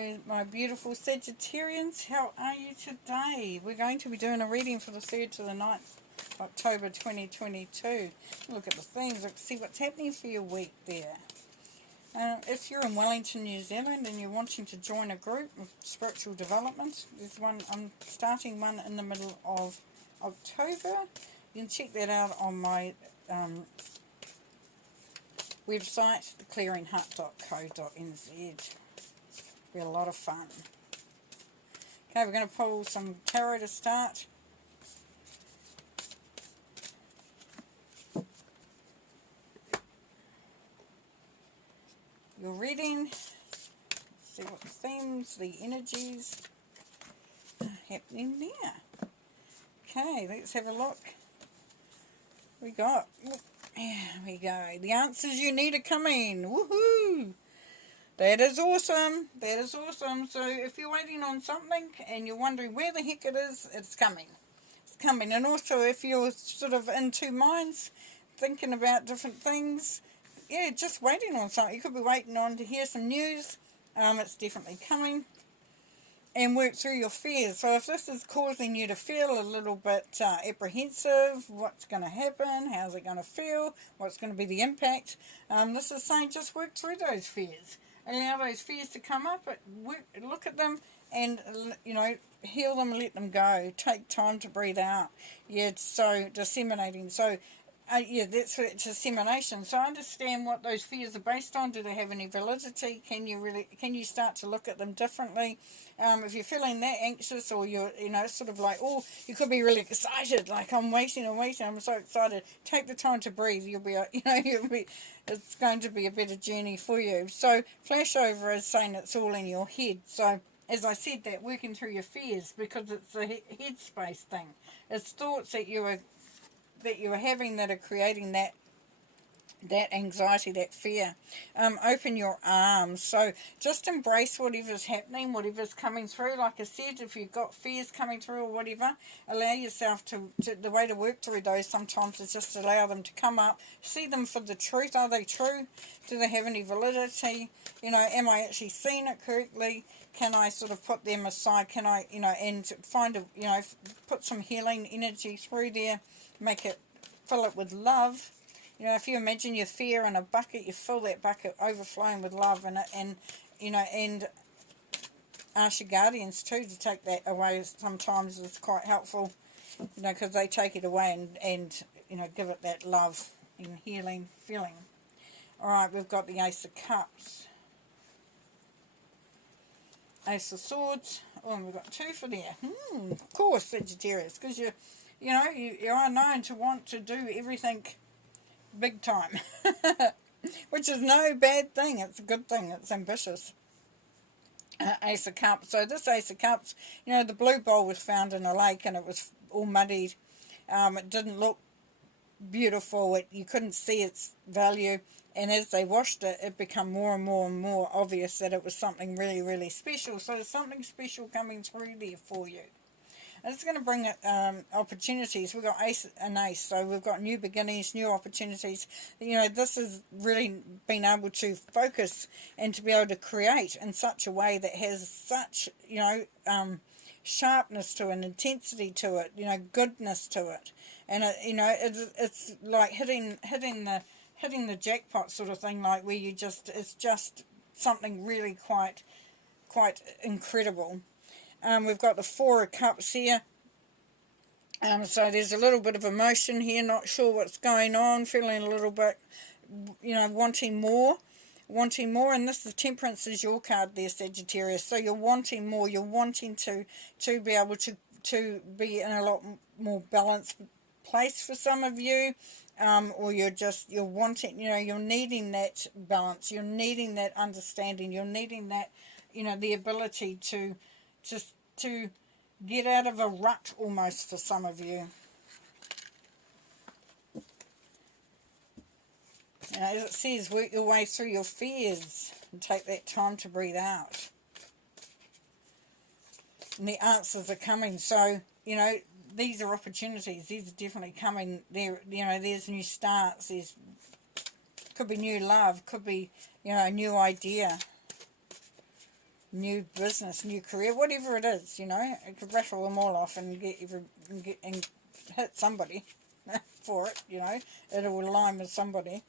Hello, my beautiful Sagittarians. How are you today? We're going to be doing a reading for the 3rd to the 9th October 2022. Look at the themes. Let's see what's happening for your week there. If you're in Wellington, New Zealand, and you're wanting to join a group of spiritual development, there's one. I'm starting one in the middle of October. You can check that out on my website, theclearinghut.co.nz. Be a lot of fun. Okay, we're going to pull some tarot to start. Your reading. See what the themes, the energies are happening there. Okay, let's have a look. We got, there we go. The answers you need are coming. Woohoo! That is awesome. That is awesome. So if you're waiting on something and you're wondering where the heck it is, it's coming. It's coming. And also if you're sort of in two minds, thinking about different things, yeah, just waiting on something. You could be waiting on to hear some news. It's definitely coming. And work through your fears. So if this is causing you to feel a little bit apprehensive, what's going to happen, how's it going to feel, what's going to be the impact, this is saying just work through those fears. Allow those fears to come up, look at them and, you know, heal them, let them go. Take time to breathe out. Yeah, it's so disseminating. So, yeah, that's dissemination. So understand what those fears are based on. Do they have any validity? Can you start to look at them differently? If you're feeling that anxious, or you're, you know, sort of like, oh, you could be really excited, like I'm waiting, I'm so excited. Take the time to breathe. You'll be, it's going to be a better journey for you. So flashover is saying it's all in your head. So as I said, that working through your fears, because it's a headspace thing. It's thoughts that you are having that are creating that anxiety, that fear. Open your arms. So just embrace whatever's happening, whatever's coming through. Like I said, if you've got fears coming through or whatever, allow yourself to the way to work through those sometimes is just allow them to come up. See them for the truth. Are they true? Do they have any validity? You know, am I actually seeing it correctly? Can I sort of put them aside? Can I, you know, and find a, you know, put some healing energy through there, fill it with love. You know, if you imagine your fear in a bucket, you fill that bucket overflowing with love, and you know, and ask your guardians too to take that away. Sometimes it's quite helpful, you know, because they take it away and you know, give it that love and healing feeling. All right, we've got the Ace of Cups, Ace of Swords. Oh, and we've got two for there. Of course, Sagittarius, because you are known to want to do everything big time, which is no bad thing. It's a good thing. It's ambitious. Ace of Cups. So this Ace of Cups, you know, the blue bowl was found in a lake and it was all muddied. It didn't look beautiful. You couldn't see its value. And as they washed it, it became more and more and more obvious that it was something really, really special. So there's something special coming through there for you. And it's going to bring opportunities. We've got ace and ace, so we've got new beginnings, new opportunities. You know, this is really being able to focus and to be able to create in such a way that has such, you know, sharpness to it, and intensity to it, you know, goodness to it. And, you know, it's like hitting the jackpot sort of thing, like where it's just something really quite incredible. We've got the Four of Cups here. So there's a little bit of emotion here, not sure what's going on, feeling a little bit, you know, wanting more. And the Temperance is your card there, Sagittarius. So you're wanting more. You're wanting to be able to be in a lot more balanced place for some of you. Or you're wanting, you know, you're needing that balance. You're needing that understanding. You're needing that, you know, the ability to get out of a rut almost for some of you. You know, as it says, work your way through your fears and take that time to breathe out. And the answers are coming. So, you know, these are opportunities. These are definitely coming. There, you know, there's new starts. There's could be new love. Could be, you know, a new idea. new business, new career, whatever it is, you know. It could rattle them all off and and hit somebody for it, you know. It'll align with somebody.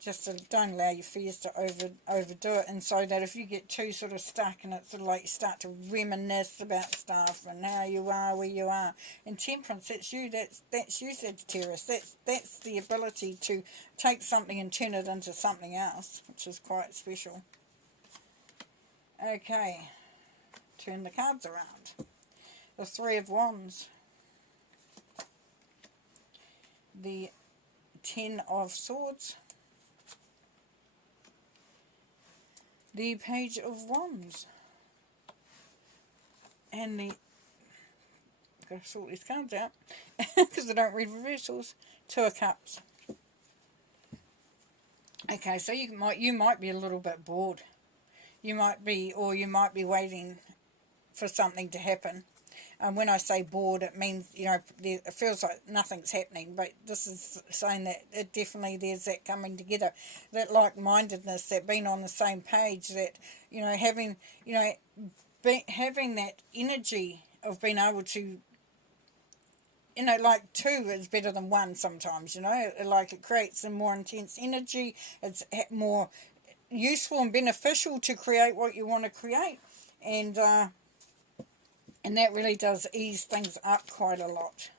Just to don't allow your fears to overdo it, and so that if you get too sort of stuck and it's sort of like you start to reminisce about stuff and how you are where you are. And temperance, that's you, that's you, Sagittarius. That's the ability to take something and turn it into something else, which is quite special. Okay, turn the cards around. The Three of Wands, the Ten of Swords, the Page of Wands, and the, I've got to sort these cards out because I don't read reversals, Two of Cups. Okay, so you might be a little bit bored. You might be waiting for something to happen. And when I say bored, it means, you know, it feels like nothing's happening, but this is saying that it definitely, there's that coming together, that like-mindedness, that being on the same page, that, you know, having that energy of being able to, you know, like two is better than one sometimes, you know, like it creates a more intense energy, it's more useful and beneficial to create what you want to create, and that really does ease things up quite a lot.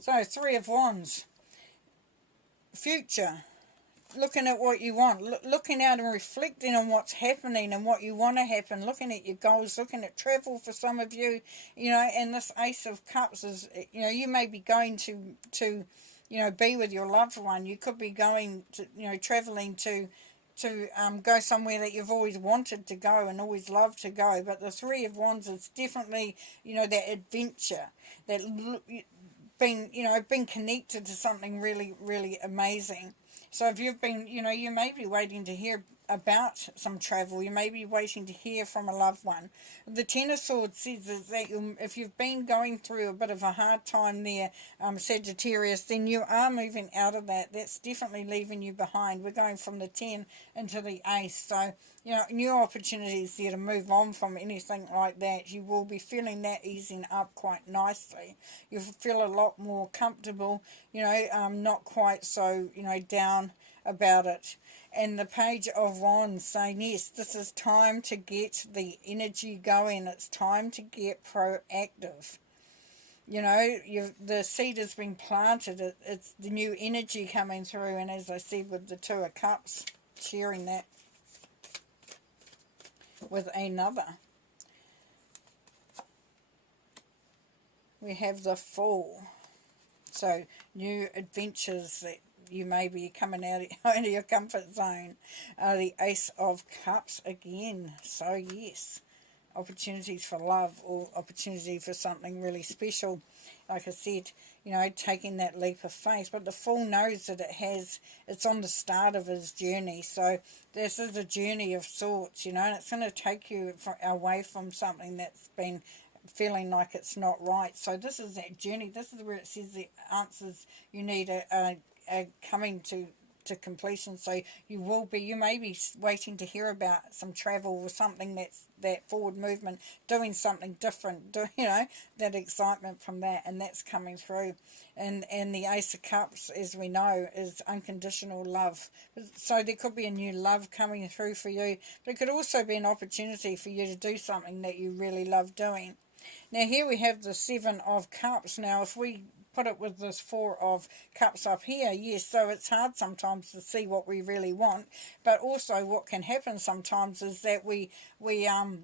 So, Three of Wands. Future. Looking at what you want. Looking out and reflecting on what's happening and what you want to happen. Looking at your goals. Looking at travel for some of you. You know, and this Ace of Cups is, you know, you may be going to you know, be with your loved one. You could be going to, you know, traveling to go somewhere that you've always wanted to go and always loved to go. But the Three of Wands is definitely, you know, that adventure, that being connected to something really, really amazing. So if you've been, you know, you may be waiting to hear about some travel. You may be waiting to hear from a loved one. The Ten of Swords says is that if you've been going through a bit of a hard time there, Sagittarius, then you are moving out of that. That's definitely leaving you behind. We're going from the 10 into the Ace. So, you know, new opportunities there to move on from anything like that. You will be feeling that easing up quite nicely. You'll feel a lot more comfortable, you know, not quite so, you know, down about it. And the Page of Wands saying, yes, this is time to get the energy going. It's time to get proactive. You know, the seed has been planted. It's the new energy coming through. And as I said, with the Two of Cups, sharing that with another. We have the Fool. So, new adventures that you may be coming out of your comfort zone. The Ace of Cups again. So, yes, opportunities for love or opportunity for something really special. Like I said, you know, taking that leap of faith. But the Fool knows that it's on the start of his journey. So, this is a journey of sorts, you know, and it's going to take you away from something that's been feeling like it's not right. So this is that journey. This is where it says the answers you need are coming to completion. So you may be waiting to hear about some travel or something that forward movement, doing something different, you know, that excitement from that, and that's coming through. And the Ace of Cups, as we know, is unconditional love. So there could be a new love coming through for you, but it could also be an opportunity for you to do something that you really love doing. Now here we have the Seven of Cups. Now if we put it with this Four of Cups up here, yes, so it's hard sometimes to see what we really want, but also what can happen sometimes is that we have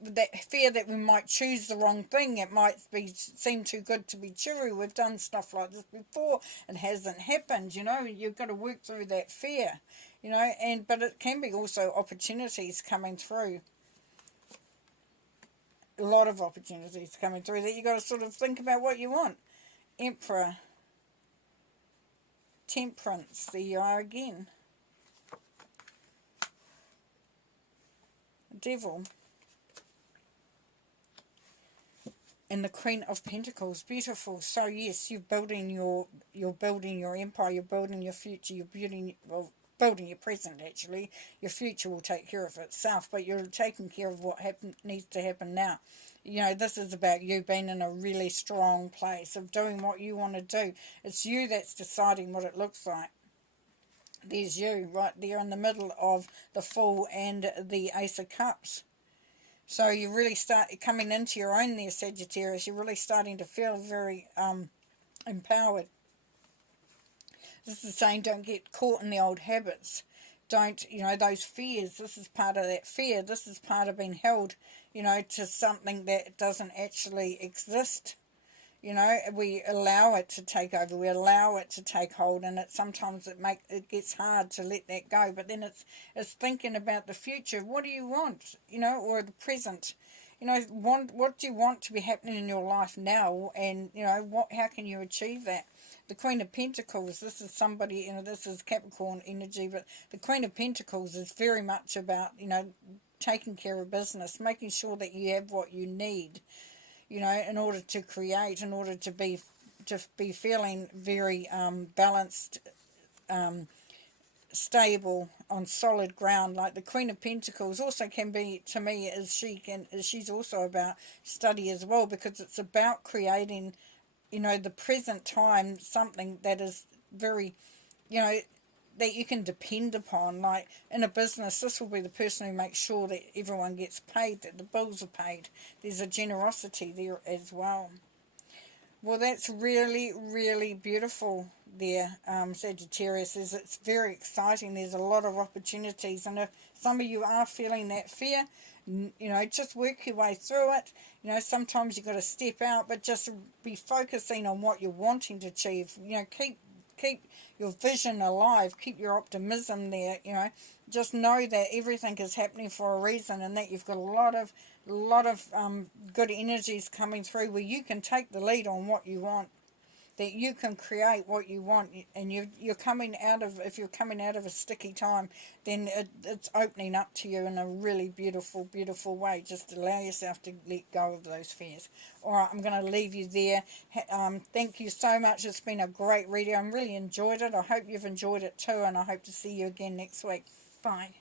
that fear that we might choose the wrong thing. It might seem too good to be true. We've done stuff like this before. It hasn't happened, you know. You've got to work through that fear, you know, but it can be also opportunities coming through. A lot of opportunities coming through that you got to sort of think about what you want. Emperor, Temperance, there you are again. Devil, and the Queen of Pentacles. Beautiful. So yes, you're building your empire, you're building your future, you're building, well, building your present actually. Your future will take care of itself, but you're taking care of what needs to happen now. You know, this is about you being in a really strong place of doing what you want to do. It's you that's deciding what it looks like. There's you right there in the middle of the Fool and the Ace of Cups. So you really start coming into your own there, Sagittarius. You're really starting to feel very empowered. This is saying don't get caught in the old habits. Don't, you know, those fears. This is part of that fear. This is part of being held, you know, to something that doesn't actually exist. You know, we allow it to take over. We allow it to take hold, and sometimes it gets hard to let that go. But then it's thinking about the future. What do you want? You know, or the present. You know, what do you want to be happening in your life now? And you know, how can you achieve that? The Queen of Pentacles. This is somebody. You know, this is Capricorn energy, but the Queen of Pentacles is very much about, you know, taking care of business, making sure that you have what you need. You know, in order to create, in order to be feeling very balanced, stable, on solid ground. Like the Queen of Pentacles also can be, to me, she's also about study as well, because it's about creating, you know, the present time, something that is very, you know, that you can depend upon. Like in a business, this will be the person who makes sure that everyone gets paid, that the bills are paid. There's a generosity there as well. Well, that's really, really beautiful there, Sagittarius. It's very exciting. There's a lot of opportunities, and if some of you are feeling that fear, you know, just work your way through it. You know, sometimes you've got to step out, but just be focusing on what you're wanting to achieve. You know, keep your vision alive, keep your optimism there. You know, just know that everything is happening for a reason, and that you've got a lot of good energies coming through where you can take the lead on what you want, that you can create what you want, and you're coming out of, if you're coming out of a sticky time, then it's opening up to you in a really beautiful, beautiful way. Just allow yourself to let go of those fears. All right, I'm going to leave you there. Thank you so much. It's been a great reading. I really enjoyed it. I hope you've enjoyed it too, and I hope to see you again next week. Bye.